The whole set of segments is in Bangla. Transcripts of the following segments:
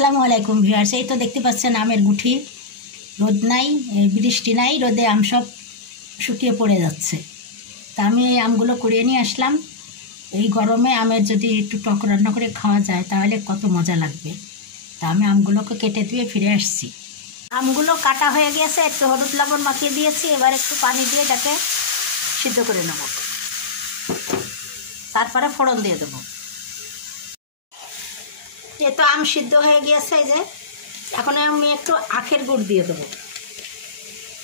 আসসালামু আলাইকুম ভিউয়ার্স। এই তো দেখতে পাচ্ছেন আমের গুঠি, রোদ নাই, বৃষ্টি নাই, রোদে আম সব শুকিয়ে পড়ে যাচ্ছে। তা আমি এই আমগুলো কুড়িয়ে নিয়ে আসলাম। এই গরমে আমের যদি একটু টক রান্না করে খাওয়া যায় তাহলে কত মজা লাগবে। তা আমি আমগুলোকে কেটে দিয়ে ফিরে আসছি। আমগুলো কাটা হয়ে গেছে, একটু হলুদ লবণ মাখিয়ে দিয়েছি। এবার একটু পানি দিয়ে এটাকে সিদ্ধ করে নেব, তারপরে ফোড়ন দিয়ে দেবো। এ তো আম সিদ্ধ হয়ে গিয়েছে। এই যে এখন আমি একটু আখের গুড় দিয়ে দেবো,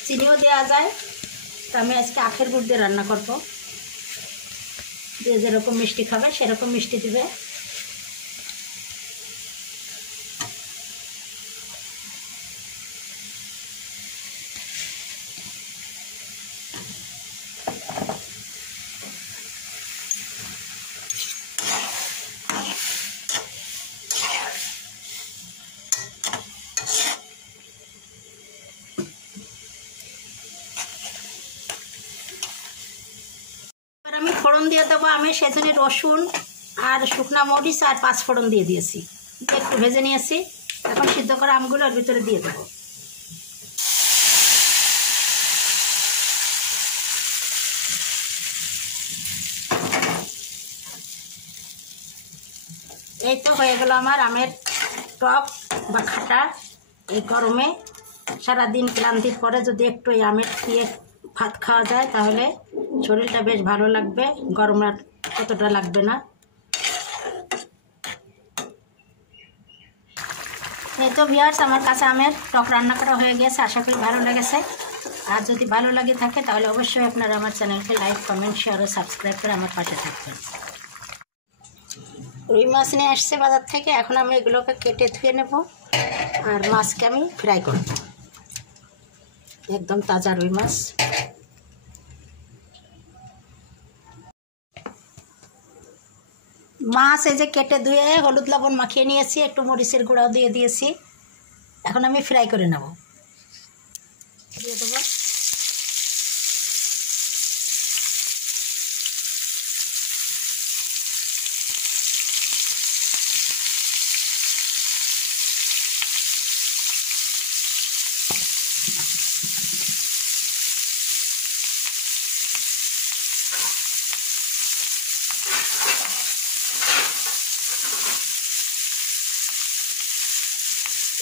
চিনিও দেওয়া যায়। তো আমি আজকে আখের গুড় দিয়ে রান্না করবো। যে যেরকম মিষ্টি খাবে সেরকম মিষ্টি দিবে। আমি ফোড়ন দিয়ে দেবো। আমি সেজন্য রসুন আর শুকনো মরিচ আর 5 ফোড়ন দিয়ে দিয়েছি, একটু ভেজে নিয়েছি। এখন সিদ্ধ করা আমগুলো ওর ভিতরে দিয়ে দেবো। এই তো হয়ে গেল আমার আমের টক বা খাটা। এই গরমে সারাদিন ক্লান্তির পরে যদি একটু এই আমের দিয়ে ভাত খাওয়া যায় তাহলে শরীরটা বেশ ভালো লাগবে, গরম আর কতটা লাগবে না। এই তো ভিউয়ার্স, আমার কাছে আমের টক রান্না করা হয়ে গেছে। আশা করি ভালো লেগেছে। আর যদি ভালো লাগে থাকে তাহলে অবশ্যই আপনারা আমার চ্যানেলকে লাইক, কমেন্ট, শেয়ার ও সাবস্ক্রাইব করে আমার পাশে থাকবেন। রুই মাছ নিয়ে আসছে বাজার থেকে। এখন আমি এগুলোকে কেটে ধুয়ে নেব আর মাছকে আমি ফ্রাই করব। একদম তাজা রুই মাছ। মাছ এই যে কেটে ধুয়ে হলুদ লবণ মাখিয়ে নিয়েছি, একটু মরিচের গুঁড়াও দিয়ে দিয়েছি। এখন আমি ফ্রাই করে নেব। দিয়ে দেবো।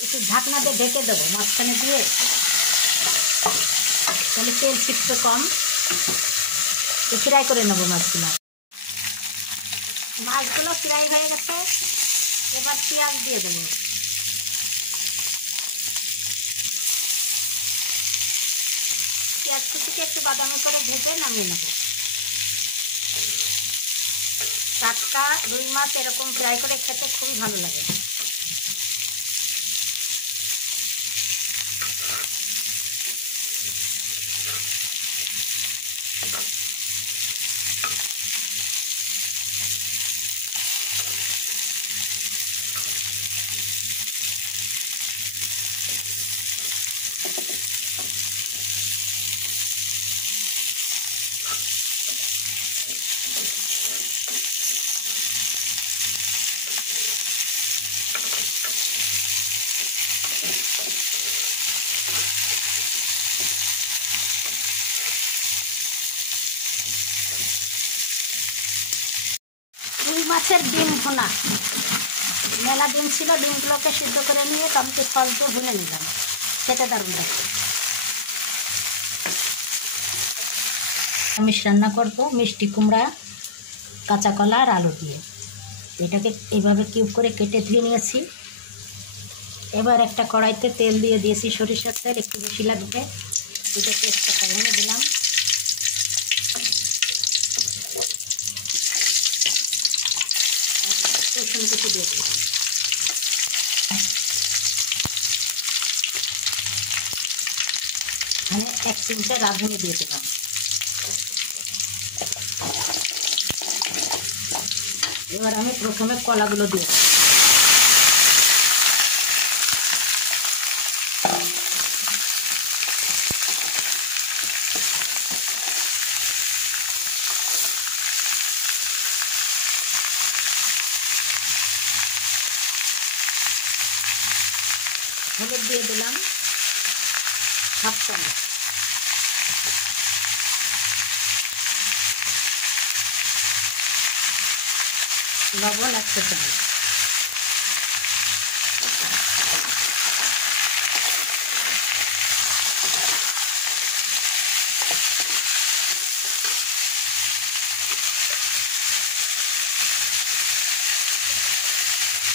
একটু ঢাকনা দিয়ে ঢেকে দেবো মাঝখানে দিয়ে, তাহলে তেল ছিটতে কম। ফ্রাই করে নেবো মাছগুলো। মাছগুলো ফ্রাই হয়ে গেছে। এবার পেঁয়াজ দিয়ে দেবো। পেঁয়াজ কুচিকে একটু বাদামি করে ভেজে নামিয়ে নেব। টাটকা রুই মাছ এরকম ফ্রাই করে খেতে খুবই ভালো লাগে। রুই মাছের ডিম ভুনা, মেলা ডিম ছিল, ডিমগুলোকে সিদ্ধ করে নিয়ে টমেটো সস দিয়ে ভুনে নিলাম। খেতে দারুণ লাগবে। আমি রান্না করব মিষ্টি কুমড়া, কাঁচা কলা আর আলু দিয়ে। এটাকে এইভাবে কিউব করে কেটে ধুয়ে নিয়েছি। এবার একটা কড়াইতে তেল দিয়ে দিয়েছি, সরিষার তেল একটু বেশি লাগবে। এটা তেজপাতা ভেঙে দিলাম। রসুন কুচি দিয়ে দিলাম। মানে 1 চিমটে রাঁধুনি দিয়ে দিলাম। এবার আমি প্রথমে কলাগুলো দিয়ে দেবো। দিয়ে দিলাম হাফ চামচ, লবণ 1 চা চামচ,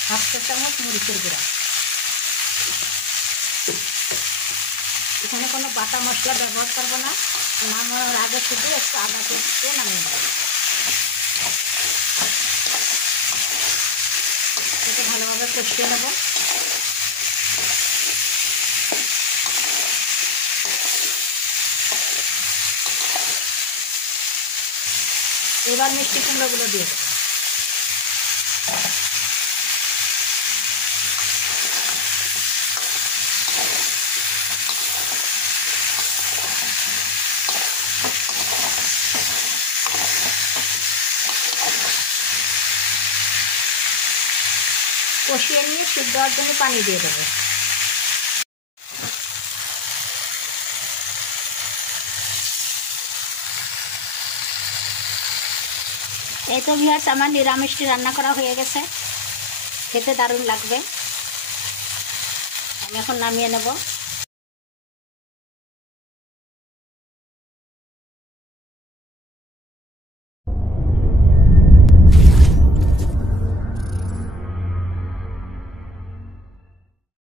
হাফ চা চামচ মরিচের গুঁড়া। এখানে কোনো বাটা মশলা ব্যবহার করবো না, নামানোর আগে শুধু একটু আদা পেস্ট দিয়ে নামিয়ে নেব। এটাকে ভালোভাবে কষিয়ে নেব। এবার মিষ্টি কুমড়োগুলো দিয়ে দেবো। কষিয়ে নিয়ে সিদ্ধ হওয়ার জন্য পানি দিয়ে দেবো। এই তো ভিউয়ার্স, আমার নিরামিষটি রান্না করা হয়ে গেছে, খেতে দারুণ লাগবে। আমি এখন নামিয়ে নেব।